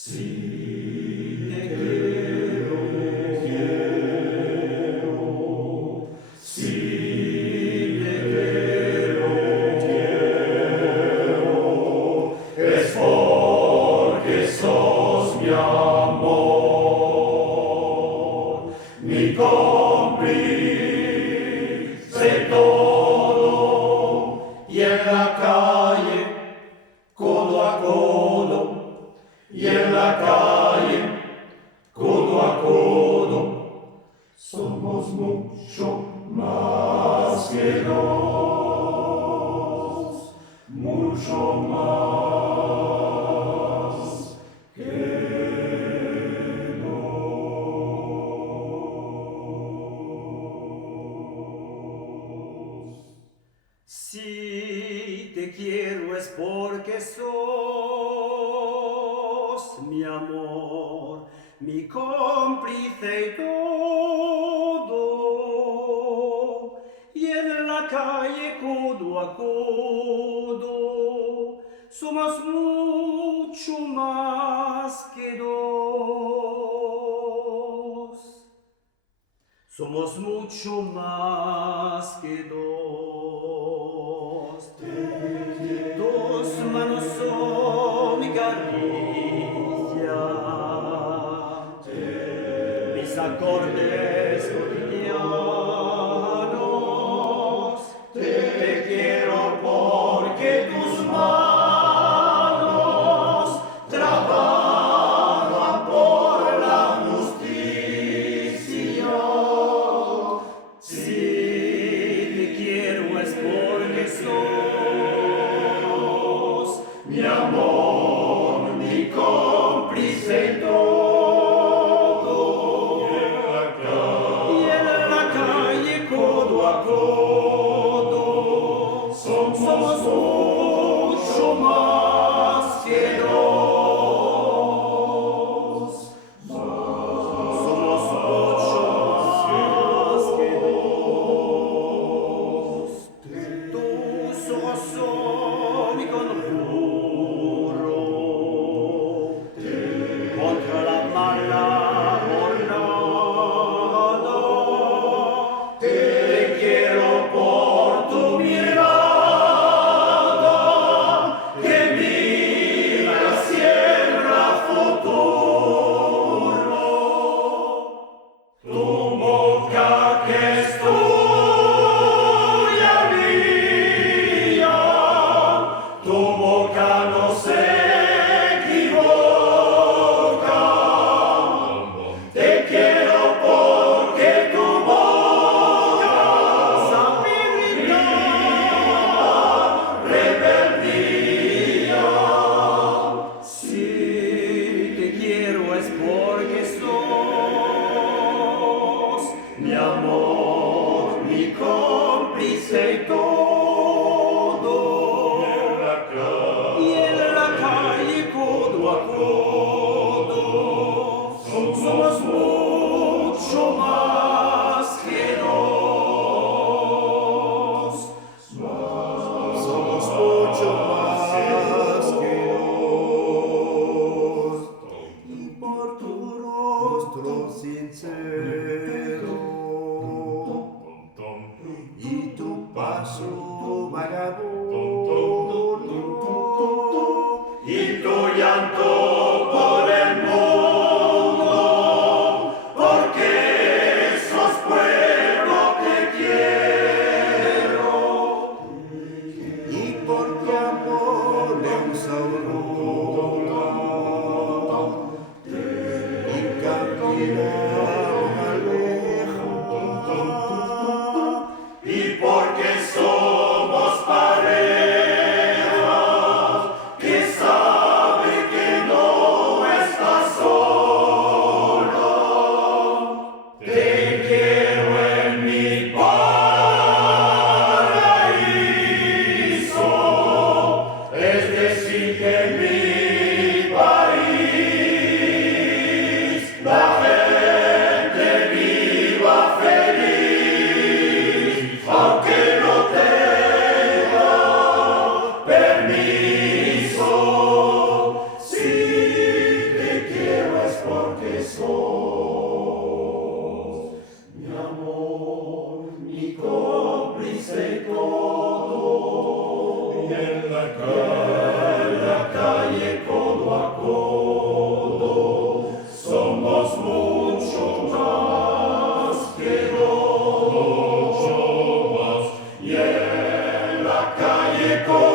Sí, te quiero, quiero. Sí, te quiero, quiero. Es porque sos mi amor, mi cómplice todo, y en la calle, codo a codo, y en la calle, codo a codo, somos mucho más que dos, mucho más que dos. Si te quiero es porque sos mi amor, mi cómplice y todo, y en la calle codo a codo, somos mucho más que dos, somos mucho más que dos. Tus manos son mi caricia, mis acordes cotidianos. Te quiero porque tus manos trabajan por la justicia. Si te quiero es porque sos mi amor, mi cómplice y todo, y en la calle codo a codo, somos mucho más que dos, somos mucho más que dos. Tus ojos son mi conjuro contra la mala jornada. Te quiero por tu mirada que mira y siembra futuro. Tu boca que es tuya mía, tu boca no se equivoca. Te quiero porque tu boca sabe gritar rebeldía. Si te quiero es porque sos mi amor, mi cómplice y todo, y en la calle codo a codo, somos mucho más que dos, somos mucho más que dos, y por tu rostro sincero y tu paso vagabundo y tu llanto por el mundo, porque sos pueblo te quiero, y por tu amor de un saurón y caminamos al lejos, y porque somos pareja que sabe que no estás solo. Te quiero en mi paraíso, es decir que en mi país la gente calle con